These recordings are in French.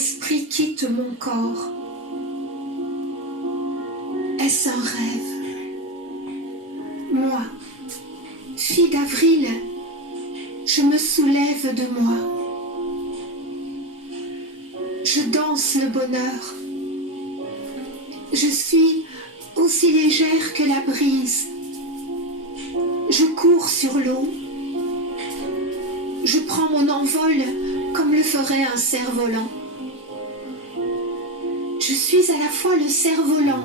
esprit quitte mon corps. Est-ce un rêve? Moi, fille d'avril, je me soulève de moi. Je danse le bonheur. Je suis aussi légère que la brise. Je cours sur l'eau. Je prends mon envol comme le ferait un cerf-volant. Je suis à la fois le cerf-volant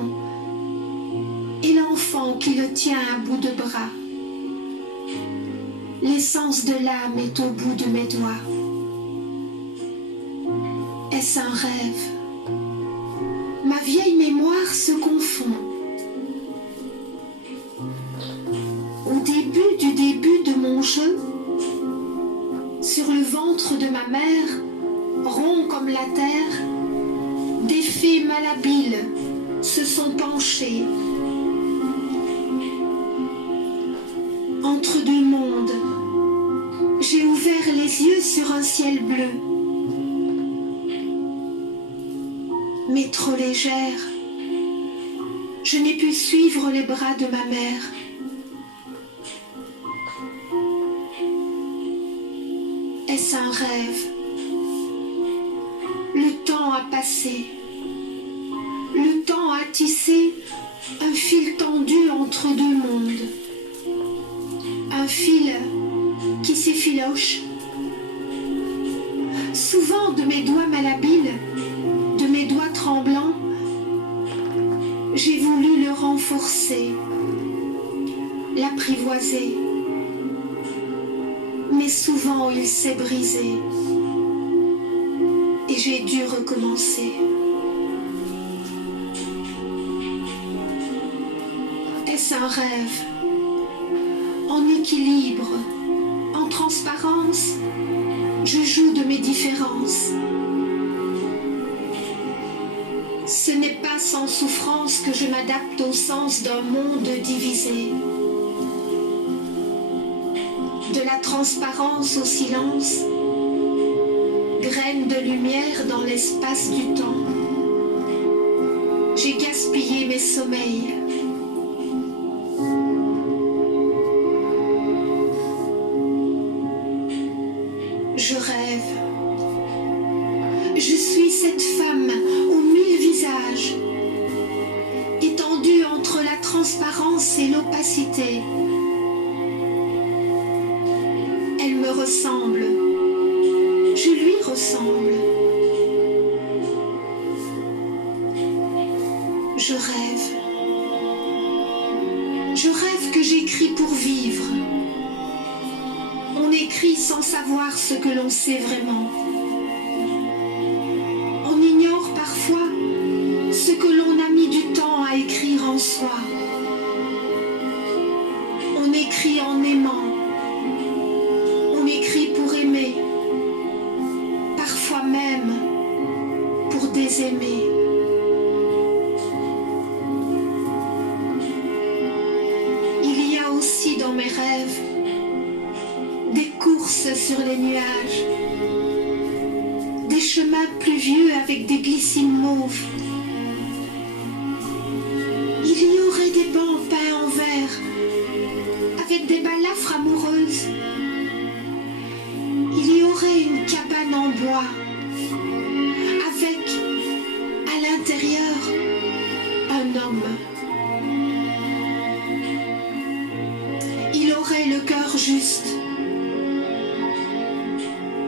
et l'enfant qui le tient à bout de bras. L'essence de l'âme est au bout de mes doigts. Est-ce un rêve? Ma vieille mémoire se confond. Au début du début de mon jeu, sur le ventre de ma mère, rond comme la terre, des fées malhabiles se sont penchées. Entre deux mondes, j'ai ouvert les yeux sur un ciel bleu. Mais trop légère, je n'ai pu suivre les bras de ma mère. Est-ce un rêve? Le temps a passé. Le temps a tissé un fil tendu entre deux mondes. Un fil qui s'effiloche. Souvent de mes doigts malhabiles, de mes doigts tremblants, j'ai voulu le renforcer, l'apprivoiser. Mais souvent il s'est brisé et j'ai dû recommencer. Est-ce un rêve? En équilibre, en transparence, je joue de mes différences. Ce n'est pas sans souffrance que je m'adapte au sens d'un monde divisé. De la transparence au silence, graine de lumière dans l'espace du temps. J'ai gaspillé mes sommeils. Je rêve. Je suis cette femme aux mille visages, étendue entre la transparence et l'opacité. Elle me ressemble, je lui ressemble. Je rêve. Je rêve que j'écris pour vivre. On écrit sans savoir ce que l'on sait vraiment. On ignore parfois ce que l'on a mis du temps à écrire en soi. On écrit en aimant. On écrit pour aimer. Parfois même pour désaimer. Il y a aussi dans mes rêves des courses sur les nuages, des chemins pluvieux avec des glycines mauves. Il y aurait des bancs peints en vert, avec des balafres amoureuses. Il y aurait une cabane en bois, avec, à l'intérieur, un homme. Il aurait le cœur juste.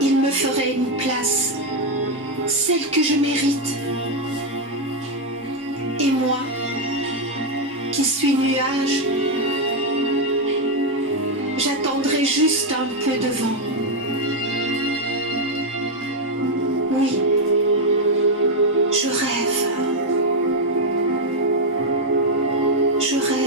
Il me ferait une place, celle que je mérite. Et moi, qui suis nuage, j'attendrai juste un peu de vent. Oui, je rêve. Je rêve.